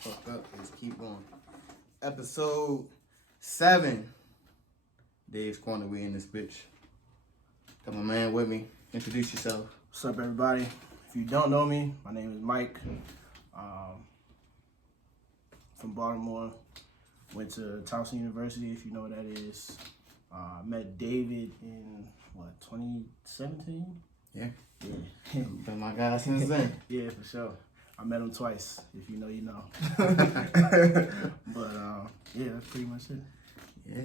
fucked up. Just keep going. Episode 7. Dave's Corner. We in this bitch. Got my man with me. Introduce yourself. What's up, everybody? If you don't know me, my name is Mike. From Baltimore. Went to Towson University, if you know what that is. Met David in, 2017? Yeah. Yeah. Been my guy since then. Yeah, for sure. I met him twice. If you know, you know. But, yeah, that's pretty much it. Yeah.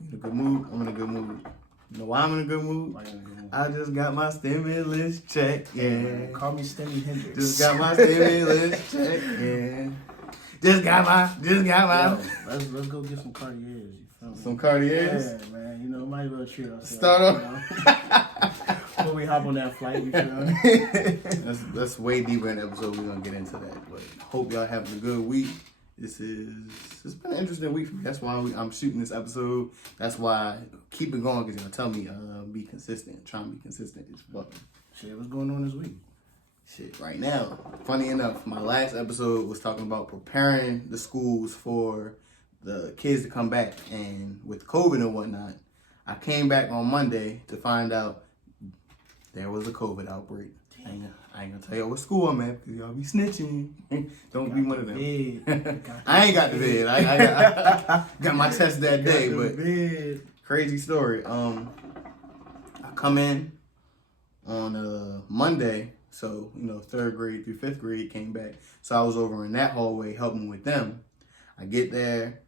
You in a good mood? I'm in a good mood. You know why I'm in a good mood? Why you in a good mood? I just got my stimulus check. Yeah. Call me Stimmy Hendrix. Just got my stimulus check. Yeah. Just got my. Yo, let's go get some Cartiers. You feel me? Some Cartiers? Yeah, man. You know, might as well treat ourselves. Start off. Before we hop on that flight, you feel me? That's way deeper in the episode. We're gonna get into that. But hope y'all having a good week. It's been an interesting week for me. That's why I'm shooting this episode. That's why keep it going, because y'all tell me be consistent. Trying to be consistent is fuck. Shit, what's going on this week? Shit, right now. Funny enough, my last episode was talking about preparing the schools for the kids to come back, and with COVID and whatnot, I came back on Monday to find out there was a COVID outbreak. I ain't gonna tell y'all what school I'm at, because y'all be snitching. Don't be one of them. I ain't got the vid. I got my test that day, but crazy story. I come in on Monday, so, 3rd grade through 5th grade came back. So I was over in that hallway helping with them. I get there,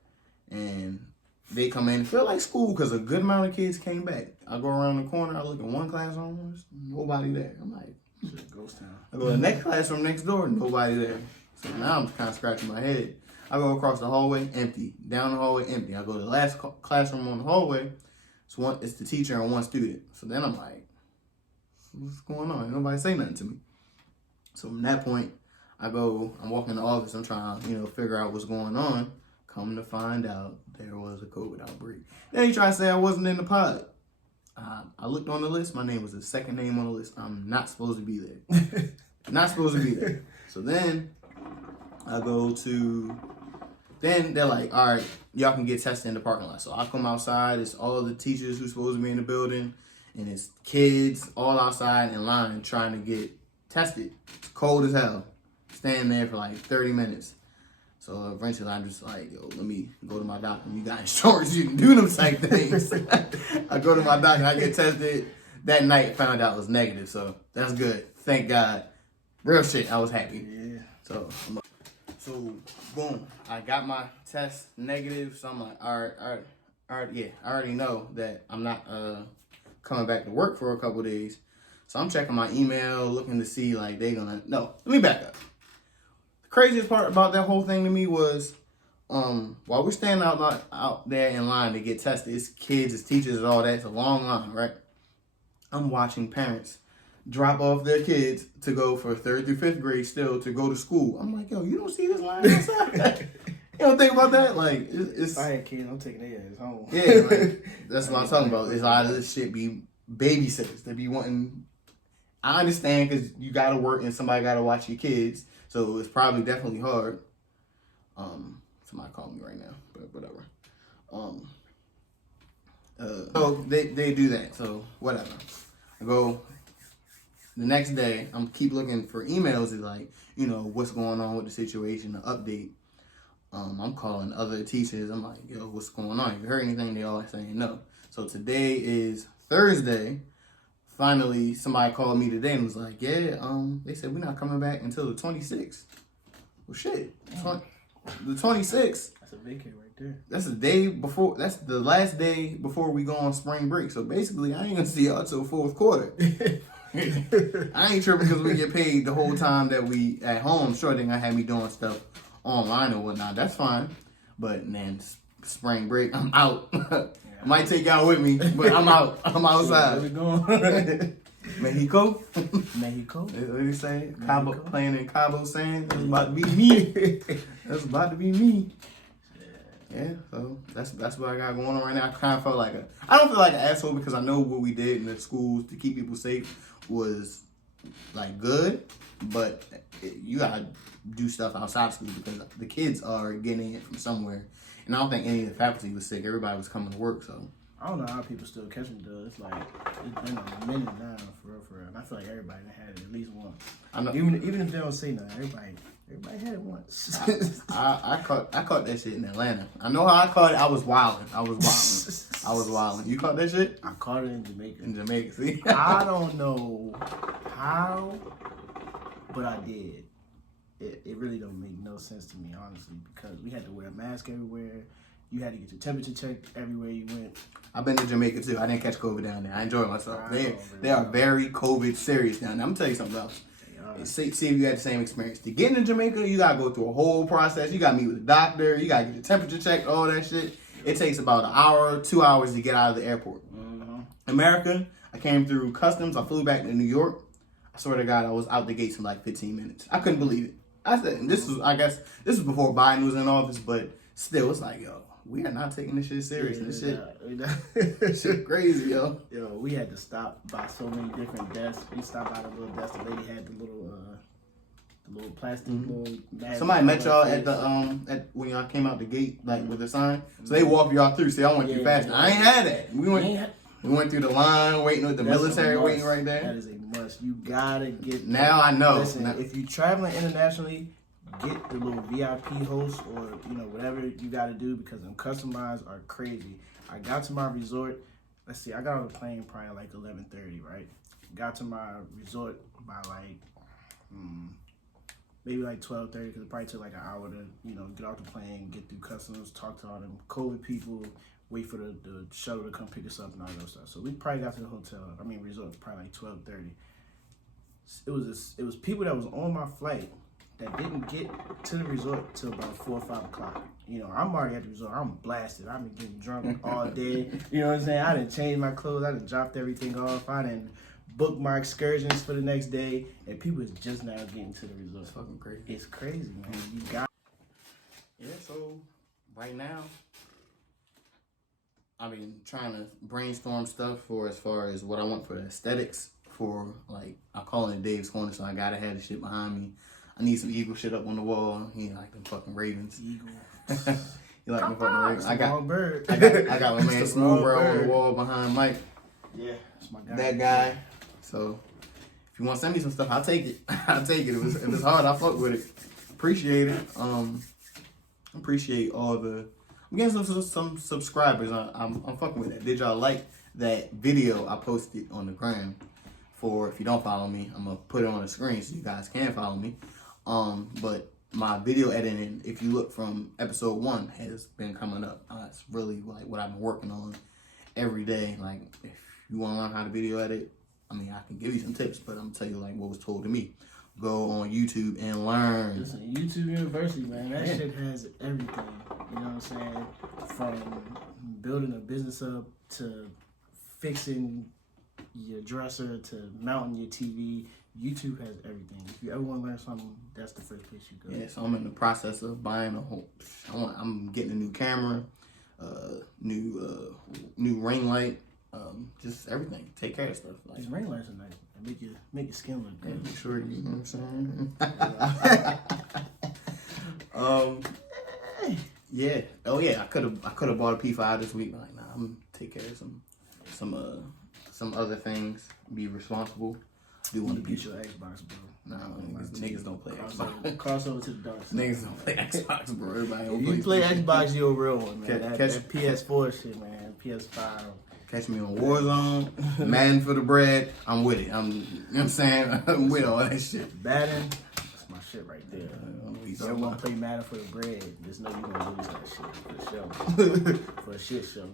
and they come in. It felt like school, because a good amount of kids came back. I go around the corner, I look at one classroom, there's nobody there. I'm like, shit, ghost town. I go to the next classroom next door, nobody there. So now I'm kind of scratching my head. I go across the hallway, empty. Down the hallway, empty. I go to the last classroom on the hallway. It's the teacher and one student. So then I'm like, what's going on? Ain't nobody say nothing to me. So from that point, I'm walking in the office. I'm trying to, figure out what's going on. Come to find out, there was a COVID outbreak. Then he tried to say I wasn't in the pod. I looked on the list. My name was the second name on the list. I'm not supposed to be there. Not supposed to be there. So then I go to, then they're like, all right, y'all can get tested in the parking lot. So I come outside. It's all the teachers who's supposed to be in the building. And it's kids all outside in line trying to get tested. It's cold as hell. Standing there for like 30 minutes. So eventually I'm just like, yo, let me go to my doctor. You got insurance, you can do them type things. I go to my doctor, I get tested. That night, found out it was negative. So that's good. Thank God. Real shit, I was happy. Yeah. So boom, I got my test negative. So I'm like, all right, yeah, I already know that I'm not coming back to work for a couple days. So I'm checking my email, looking to see like no, let me back up. Craziest part about that whole thing to me was while we're standing out there in line to get tested, it's kids, it's teachers, and all that. It's a long line, right? I'm watching parents drop off their kids to go for 3rd through 5th grade still to go to school. I'm like, yo, you don't see this line outside? You don't think about that? Like, it's... If I had kids, I'm taking their ass home. Yeah, like, that's what I'm talking about. It's a lot of this shit be babysitters. They be wanting... I understand, because you got to work and somebody got to watch your kids. So it's probably definitely hard. Somebody called me right now, but whatever. So they do that. So whatever. I go the next day. I'm keep looking for emails. Is like, what's going on with the situation, the update. I'm calling other teachers. I'm like, yo, what's going on? Have you heard anything? They all saying no. So today is Thursday. Finally, somebody called me today and was like, yeah, they said we're not coming back until the 26th. Well, shit. The 26th. That's a vacay right there. That's the day before. That's the last day before we go on spring break. So basically, I ain't going to see y'all till 4th quarter. I ain't tripping because we get paid the whole time that we at home. Sure, they're going to have me doing stuff online or whatnot. That's fine. But then spring break, I'm out. I might take y'all with me, but I'm out. I'm outside. Where we going? Mexico? Mexico? What do you say? Cabo, playing in Cabo San. That's about to be me. That's about to be me. Yeah, so that's what I got going on right now. I kind of felt like I don't feel like an asshole, because I know what we did in the schools to keep people safe was like good, but you gotta do stuff outside of school because the kids are getting it from somewhere. And I don't think any of the faculty was sick. Everybody was coming to work, so. I don't know how people still catch them though. It's like it's been a minute now, for real. And I feel like everybody had it at least once. I know. Even if they don't say nothing, everybody had it once. I caught that shit in Atlanta. I know how I caught it. I was wilding. You caught that shit? I caught it in Jamaica. In Jamaica, see? I don't know how, but I did. It really don't make no sense to me, honestly, because we had to wear a mask everywhere. You had to get your temperature checked everywhere you went. I've been to Jamaica too. I didn't catch COVID down there. I enjoyed myself. They are very COVID serious down there. I'm gonna tell you something else. See if you had the same experience. To get into Jamaica, you gotta go through a whole process. You gotta meet with a doctor. You gotta get your temperature checked. All that shit. It takes about an hour, 2 hours to get out of the airport. Mm-hmm. America, I came through customs. I flew back to New York. I swear to God, I was out the gates in like 15 minutes. I couldn't believe it. I said, and this was before Biden was in office, but still, it's like, yo, we are not taking this shit serious. This shit crazy, yo. Yo, we had to stop by so many different desks. We stopped by the little desk. The lady had the little plastic little bag. Somebody met y'all at the at when y'all came out the gate, like with the sign. So they walked y'all through. See, I went through fast. I ain't had that. We went through the line, waiting with the military waiting right there. That is a must. You gotta get. Now I know. Listen, if you traveling internationally, get the little VIP host or whatever you gotta do because them customized are crazy. I got to my resort. Let's see, I got on the plane probably like 11:30, right? Got to my resort by like maybe like 12:30 because it probably took like an hour to get off the plane, get through customs, talk to all them COVID people, wait for the shuttle to come pick us up and all that stuff. So we probably got to the resort probably like 12:30. It was people that was on my flight that didn't get to the resort till about 4 or 5 o'clock. I'm already at the resort. I'm blasted. I've been getting drunk all day. You know what I'm saying? I didn't change my clothes. I didn't dropped everything off. I didn't book my excursions for the next day. And people is just now getting to the resort. It's fucking crazy. It's crazy, man. You got. Yeah. So right now, I've been trying to brainstorm stuff for as far as what I want for the aesthetics. For like, I call it Dave's Corner, so I gotta have the shit behind me. I need some eagle shit up on the wall. He like them fucking Ravens. Eagle. You like them fucking Ravens? I got my man Smooth Bro on the wall behind Mike. Yeah, that's my guy. That guy. So if you want to send me some stuff, I'll take it. I'll take it. If it's hard, I'll fuck with it. Appreciate it. Appreciate all the. I'm getting some subscribers. I'm fucking with that. Did y'all like that video I posted on the gram? For if you don't follow me, I'm gonna put it on the screen so you guys can follow me. But my video editing, if you look from episode 1, has been coming up. It's really like what I've been working on every day. Like if you want to learn how to video edit, I can give you some tips, but I'm gonna tell you like what was told to me. Go on YouTube and learn. Listen, YouTube University, man, that shit has everything. You know what I'm saying? From building a business up to fixing your dresser to mounting your TV. YouTube has everything. If you ever want to learn something, that's the first place you go. Yeah, so I'm in the process of buying a whole. I'm getting a new camera, new ring light, just everything. Take care of stuff. Like, these ring lights are nice. They make your skin look good. Yeah, sure, you know what I'm saying. Yeah. Oh yeah. I could have bought a P5 this week. But like, nah, I'm gonna take care of some other things. Be responsible. Do want to get your Xbox, bro? Nah, niggas don't play Xbox. Cross over to the dark side. Niggas don't play Xbox, bro. Everybody if you play Xbox, you're a real one, man. That PS4 shit, man. PS5. Catch me on Warzone, Madden for the bread. I'm with it. You know what I'm saying? I'm with all that shit. Madden, that's my shit right there. If you ever want to play Madden for the bread, just know you're going to lose that shit for sure. For a shit show.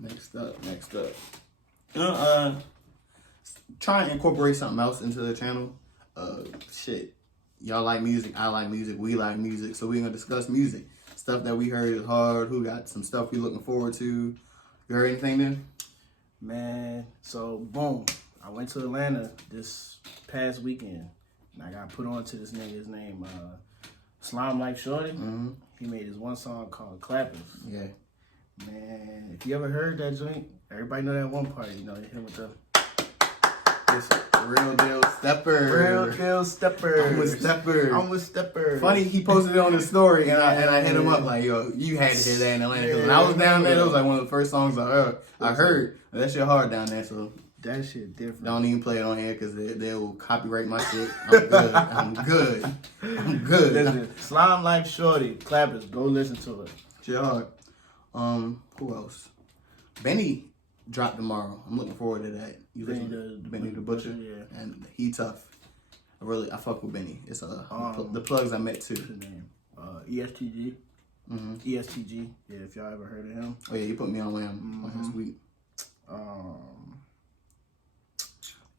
Next up. Try and incorporate something else into the channel. Shit. Y'all like music, I like music, we like music. So we're going to discuss music. Stuff that we heard is hard. Who got some stuff we looking forward to? You heard anything then? Man, so boom. I went to Atlanta this past weekend. And I got put on to this nigga's name, Slime Life Shorty. Mm-hmm. He made his one song called Clappers. Yeah. Man, if you ever heard that joint, everybody know that one part. You know, they hit him with the... Real deal stepper. Real deal stepper. I'm a stepper. I'm a stepper. Funny, he posted it on his story, and I hit him up like, yo, you had to hear that in Atlanta. 'Cause when I was down there, that was like one of the first songs I heard. That shit hard down there, so that shit different. don't even play it on here because they will copyright my shit. I'm good. I'm good. I'm good. Listen, Slime Life Shorty, clappers, go listen to it. Shit hard. Who else? Benny dropped tomorrow. I'm looking forward to that. You listen to Benny the Butcher? Yeah. And he tough. I fuck with Benny. It's the plugs I met too. What's his name? ESTG. Mm-hmm. ESTG. Yeah, if y'all ever heard of him. Oh yeah, you put me on last week.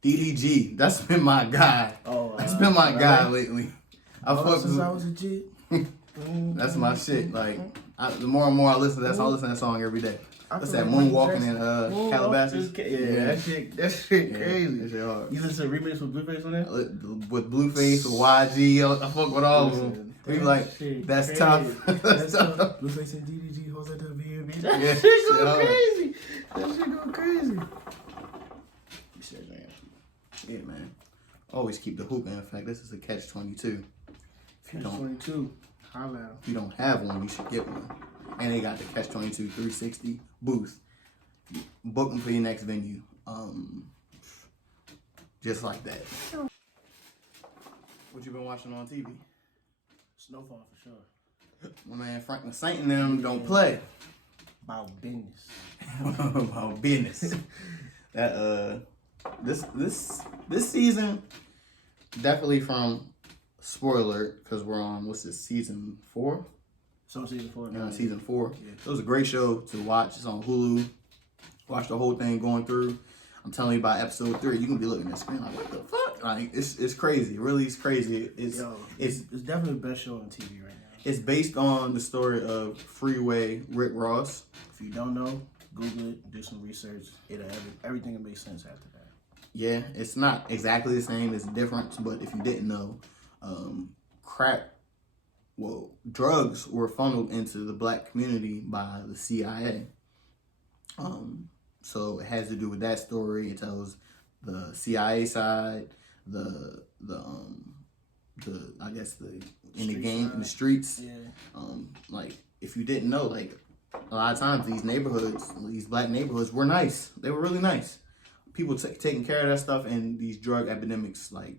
DDG. That's been my guy. That's been my guy lately. I fuck since with. I was a G. That's my shit. Like the more and more I listen to that, I listen to that song every day. That's that moonwalking in Calabasas. Yeah, that shit crazy. That shit hard. You listen to remix with Blueface on that? With Blueface, with YG, I fuck with all of them. We like, that's tough. That's tough. Blueface and DDG, Jose to B&B. Yeah, That shit go crazy. That shit go crazy. Yeah, man. Always keep the hookah. In fact, this is a catch-22. Catch-22. Holla. If you don't have one, you should get one. And they got the Catch-22 360 booth. Book them for your next venue. Just like that. What you been watching on TV? Snowfall for sure. My man Franklin Saint and them don't play. About business. About business. That this season, definitely from spoiler alert, because we're on season 4? So season 4. Yeah, season 4. Yeah. It was a great show to watch. It's on Hulu. Watch the whole thing going through. I'm telling you, by episode 3, you can be looking at the screen like, what the fuck? Like it's crazy. It really is crazy. It's definitely the best show on TV right now. It's based on the story of Freeway Rick Ross. If you don't know, Google it, do some research. Everything will make sense after that. Yeah, it's not exactly the same. It's different, but if you didn't know, drugs were funneled into the black community by the CIA. So it has to do with that story. It tells the CIA side, the in the game, in the streets. Yeah. Like if you didn't know, like a lot of times these black neighborhoods were nice. They were really nice. People taking care of that stuff, and these drug epidemics like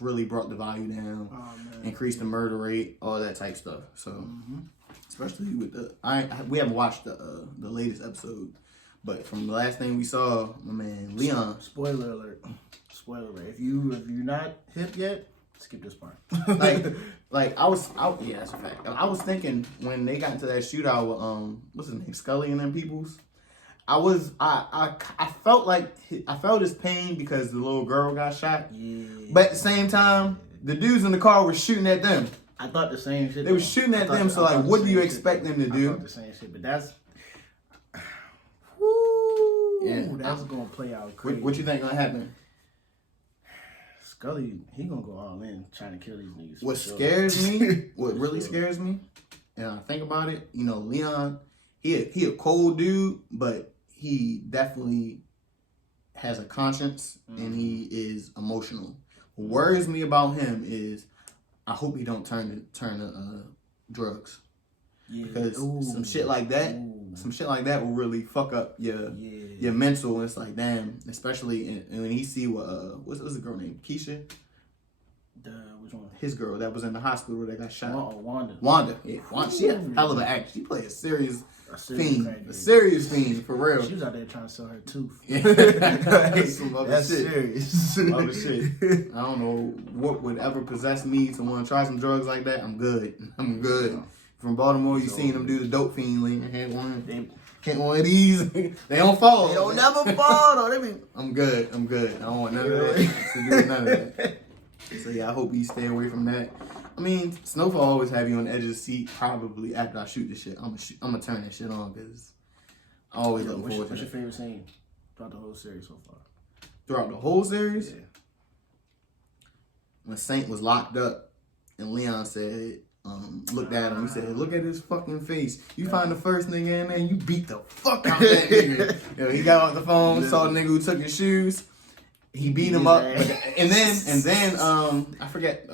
really brought the value down, increased the murder rate, all that type stuff. So, especially with we haven't watched the latest episode, but from the last thing we saw, my man Leon. Spoiler alert! Spoiler alert! If you're not hip yet, skip this part. Yeah, that's a fact. I was thinking when they got into that shootout with what's his name, Scully and them peoples. I felt his pain because the little girl got shot. Yeah. But at the same time, the dudes in the car were shooting at them. I thought the same shit. They were shooting at them, so like, what do you expect them to do? I thought the same shit, but that's... Woo! Yeah. That's gonna play out crazy. What you think gonna happen? Scully, he gonna go all in trying to kill these niggas. What scares me, what really scares me, and I think about it, Leon, he a cold dude, but he definitely has a conscience and he is emotional. What worries me about him is I hope he don't turn to drugs. Yeah. Because some shit like that will really fuck up your mental. And it's like, damn, especially when he see what's the girl named Keisha? Which one? His girl that was in the hospital that got shot. Wanda. Yeah, Wanda. She a hell of an actress. She played a serious fiend for real. She was out there trying to sell her tooth. Some other That's shit. Serious. Some other shit. I don't know what would ever possess me to want to try some drugs like that. I'm good. From Baltimore, you seen them do the dope fiend lean. Hit one of these. They don't fall. They don't never fall though. I'm good. I don't want none of that to do with none of that. So yeah, I hope you stay away from that. I mean, Snowfall always have you on the edge of the seat. Probably after I shoot this shit, I'm gonna turn that shit on because I always look forward to it. What's your favorite scene throughout the whole series so far? Throughout the whole series? Yeah. When Saint was locked up and Leon said, looked at him, he said, look at his fucking face. You find the first nigga in there and you beat the fuck out of that nigga. He got off the phone, saw the nigga who took his shoes. He beat him up, and then I forget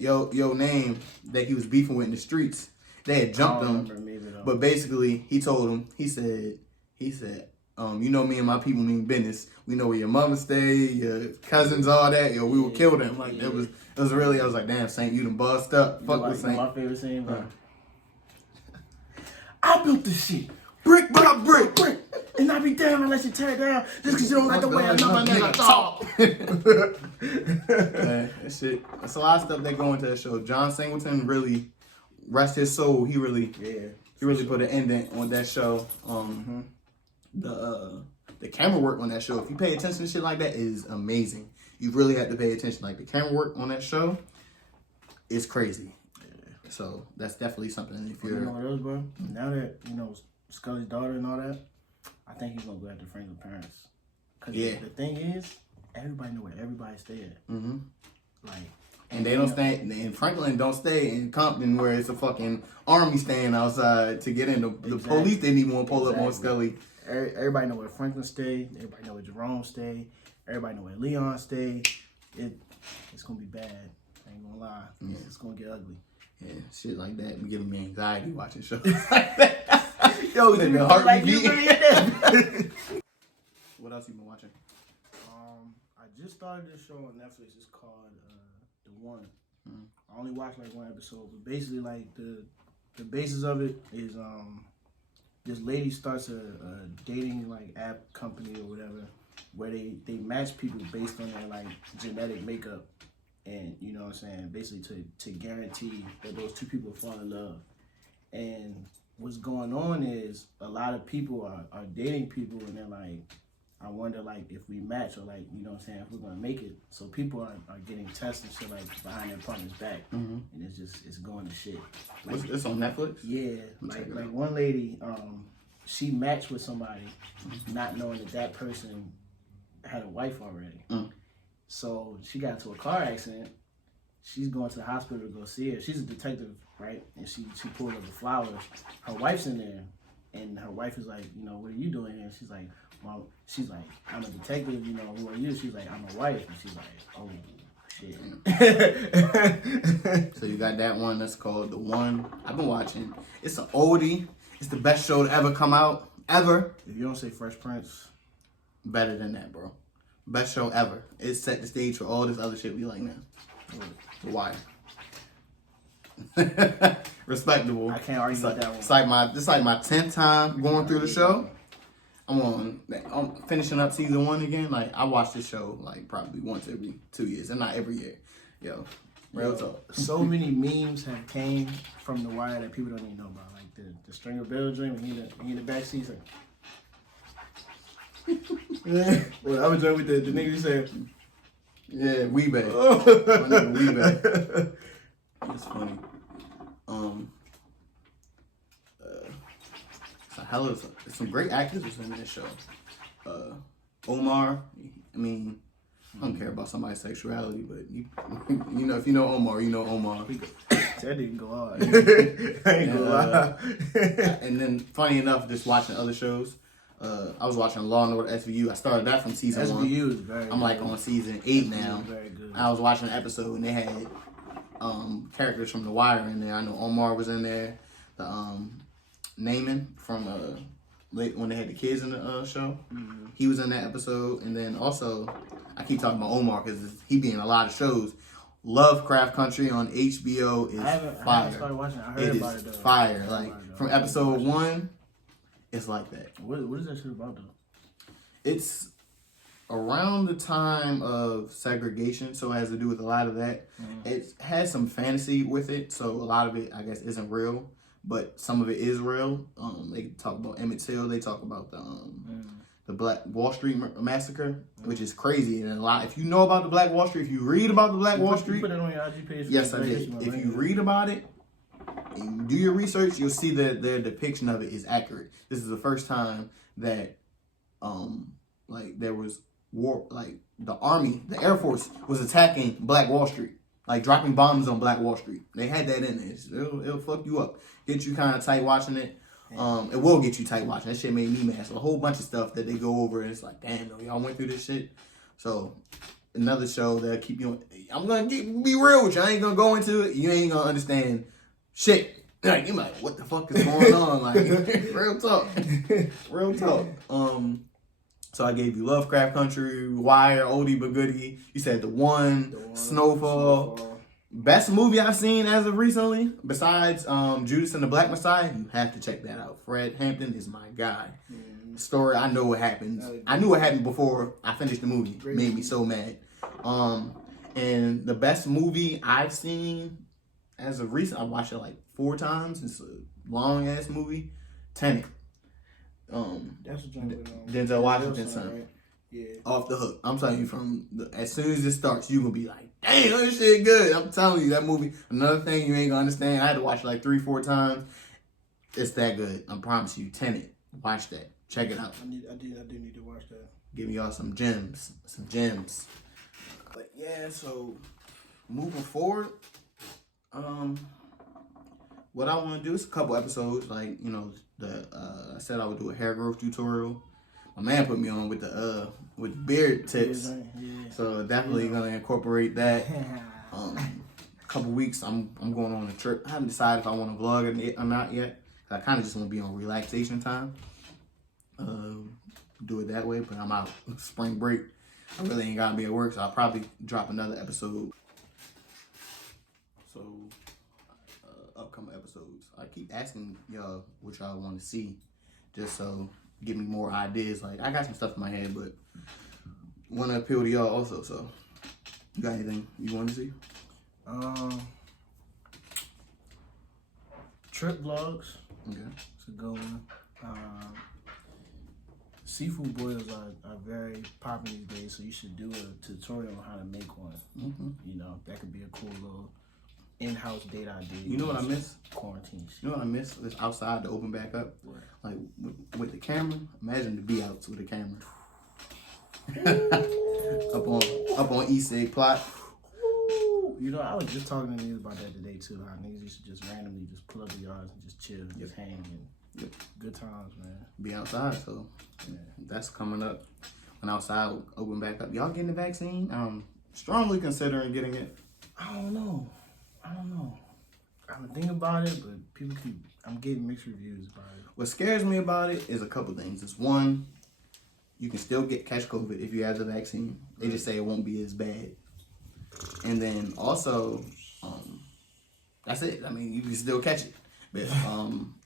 your name that he was beefing with in the streets. They had jumped him, but basically he told him. He said, you know me and my people mean business. We know where your mama stay, your cousins, all that. Yo, we will kill them. Like it was really. I was like, damn, Saint, you done buzzed up. Fuck with Saint. My favorite scene, bro. I built this shit brick by brick, and I be damn unless you tear it down just because you don't like the way another nigga talk. Man, that shit. That's a lot of stuff that go into that show. John Singleton really, rest his soul. He really put an ending on that show. The camera work on that show, if you pay attention to shit like that, is amazing. You really have to pay attention. Like the camera work on that show is crazy. Yeah. So that's definitely something. If you're, you know what else, bro? Now that you know Scully's daughter and all that, I think he's gonna go after Franklin's parents. Cause the thing is, everybody know where everybody stay at. Mm-hmm. Like. And they don't stay, and Franklin don't stay in Compton where it's a fucking army staying outside to get in. The police didn't even want to pull up on Scully. Everybody know where Franklin stay. Everybody know where Jerome stay. Everybody know where Leon stay. It's gonna be bad. I ain't gonna lie. Yeah. It's gonna get ugly. Yeah, shit like that be giving me anxiety watching shows like that. Yo, it's the heart like beating. What else you been watching? I just started this show on Netflix. It's called The One. I only watched like one episode, but basically like the basis of it is this lady starts a dating like app company or whatever, where they match people based on their like genetic makeup, and you know what I'm saying, basically to guarantee that those two people fall in love. And what's going on is a lot of people are dating people, and they're like, I wonder like if we match, or like, you know what I'm saying, if we're gonna make it. So people are getting tests and shit like behind their partner's back, and it's going to shit. Like, it's on Netflix. Yeah, like one lady, she matched with somebody, not knowing that person had a wife already. So she got into a car accident. She's going to the hospital to go see her. She's a detective, right? And she pulled up the flowers. Her wife's in there, and her wife is like, you know, what are you doing here? And she's like, well, I'm a detective, you know, who are you? She's like, I'm a wife. And she's like, oh, shit. So you got that one that's called The One. I've been watching. It's an oldie. It's the best show to ever come out, ever. If you don't say Fresh Prince. Better than that, bro. Best show ever. It set the stage for all this other shit we like now. The Wire. Respectable. I can't argue with that one. It's like my 10th time going through the show. I'm finishing up season 1 again. Like, I watch this show like probably once every 2 years, and not every year. Yo, real talk. So many memes have came from The Wire that people don't even know about. Like the Stringer Bell dream, when he in the backseat, like, well, I was joking with the nigga who said, yeah, Weebag. My nigga Weebag. It's funny. Some great actors in this show. Omar, I mean, I don't care about somebody's sexuality, but you know, if you know Omar, you know Omar. That didn't go hard. I ain't gonna lie. And then, funny enough, just watching other shows, I was watching Law and Order SVU. I started that from season 1. SVU is very good. I'm like on season 8 SVU now. is very good. I was watching an episode and they had characters from The Wire in there. I know Omar was in there. The Naaman from when they had the kids in the show. He was in that episode. And then also, I keep talking about Omar because he be in a lot of shows. Lovecraft Country on HBO is fire. I haven't started watching it. I heard about it though. Fire. Like from episode 1, it's like that. What is that shit about though? It's around the time of segregation, so it has to do with a lot of that. It has some fantasy with it, so a lot of it, I guess, isn't real, but some of it is real. They talk about Emmett Till. They talk about the Black Wall Street massacre, which is crazy. And a lot, if you know about the Black Wall Street, if you read about the Black Wall Street, you put it on your IG page. Yes, I did. If you read about it and you do your research, you'll see that their depiction of it is accurate. This is the first time that like there was war, like the army, the Air Force was attacking Black Wall Street, like dropping bombs on Black Wall Street. They had that in there. It'll fuck you up, get you kind of tight watching it. It will get you tight watching. That shit made me mad. So a whole bunch of stuff that they go over, and it's like, damn, though, y'all went through this shit. So another show that keep you. I'm gonna be real with you. I ain't gonna go into it. You ain't gonna understand shit. Like you like, what the fuck is going on? Like real talk, real talk. So I gave you Lovecraft Country, Wire, Oldie but Goodie. You said the one Snowfall. Best movie I've seen as of recently, besides Judas and the Black Messiah. You have to check that out. Fred Hampton is my guy. Story, I know what happens. I knew what happened before I finished the movie. Made me so mad. And the best movie I've seen as of recent, I watched it like 4 times. It's a long ass movie. Tenet. That's what with, Denzel Washington's son. Right? Yeah. Off the hook. I'm telling you, as soon as it starts, you gonna be like, damn, this shit good. I'm telling you, that movie. Another thing you ain't gonna understand. I had to watch it like 3-4 times. It's that good. I promise you. Tenet. Watch that. Check it out. I do need to watch that. Give y'all some gems. Some gems. But yeah, so moving forward, what I want to do is a couple episodes. Like, you know, I said I would do a hair growth tutorial. My man put me on with the beard tips. Yeah. So definitely gonna incorporate that. Couple weeks I'm going on a trip. I haven't decided if I want to vlog it or not yet. I kind of just want to be on relaxation time. Do it that way, but I'm out spring break. I really ain't gotta be at work, so I'll probably drop another episode. So upcoming episodes. I keep asking y'all what y'all want to see, just so give me more ideas. Like I got some stuff in my head, but want to appeal to y'all also. So you got anything you want to see? Trip vlogs. Okay. It's a good one. Seafood boils are very popular these days, so you should do a tutorial on how to make one. You know, that could be a cool little in-house date idea. You know what I miss? Quarantine shit. You know what I miss? It's outside to open back up. What? Like with the camera. Imagine the be outs with the camera. up on E-Sig plot. You know, I was just talking to niggas about that today too. How niggas used to just randomly just pull up the yards and just chill and just hang and good times, man. Be outside, so that's coming up. When outside open back up. Y'all getting the vaccine? Strongly considering getting it. I don't know. I'm thinking about it, but I'm getting mixed reviews about it. What scares me about it is a couple things. It's one, you can still catch COVID if you have the vaccine. They just say it won't be as bad. And then also, that's it. I mean, you can still catch it. But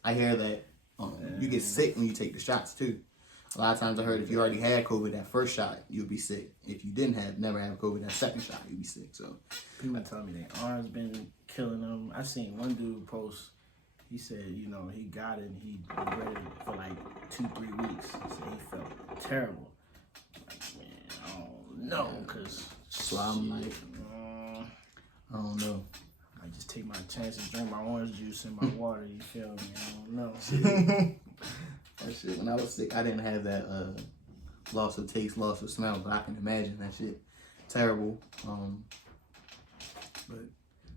I hear that you get sick when you take the shots too. A lot of times I heard if you already had COVID that first shot, you'll be sick. If you never have COVID that second shot, you'll be sick. So people tell me their arms been killing them. I seen one dude post. He said, you know, he got it and he regretted it for like 2-3 weeks. He said he felt terrible. Like, man, I don't know, cause so I'm like, I don't know. I just take my chances, drink my orange juice and my water. You feel me? I don't know. That shit, when I was sick, I didn't have that loss of taste, loss of smell, but I can imagine that shit terrible. But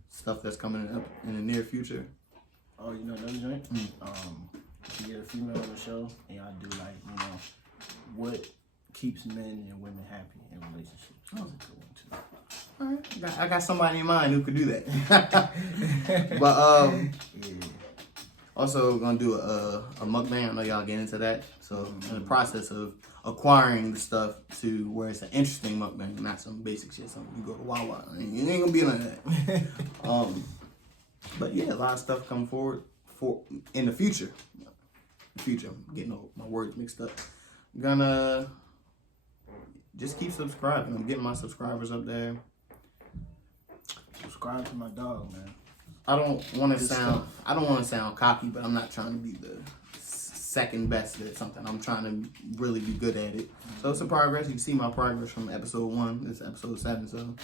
stuff that's coming up in the near future. Oh, you know another joint? You get a female on the show and y'all do like, you know, what keeps men and women happy in relationships. That's a good one too. All right, I got somebody in mind who could do that. But also gonna do a mukbang. I know y'all get into that. So in the process of acquiring the stuff to where it's an interesting mukbang, not some basic shit. Something you go to Wawa, you ain't gonna be none of that. But yeah, a lot of stuff coming forward for in the future. I'm getting all my words mixed up. I'm gonna just keep subscribing. I'm getting my subscribers up there. Subscribe to my dog, man. I don't want to sound cocky, but I'm not trying to be the second best at something. I'm trying to really be good at it. So it's a progress. You can see my progress from episode 1. This is episode 7. So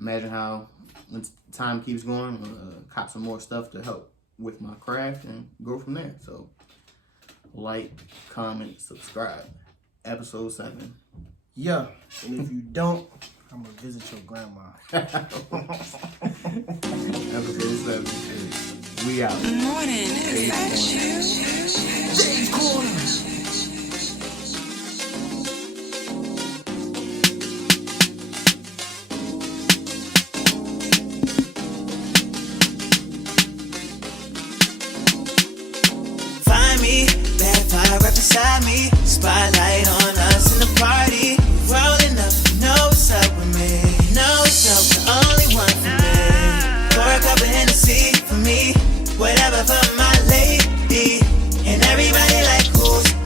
imagine how when time keeps going, I'm gonna cop some more stuff to help with my craft and go from there. So like, comment, subscribe. Episode 7. Yeah, and if you don't, I'm gonna visit your grandma. Episode 7. We out. Morning, is that you? Dave's Corner. right beside me. Spotlight on us in the party. Rolling up, you know what's up with me. You know what's up, the only one for me. Pour a cup of Hennessy for me. Whatever for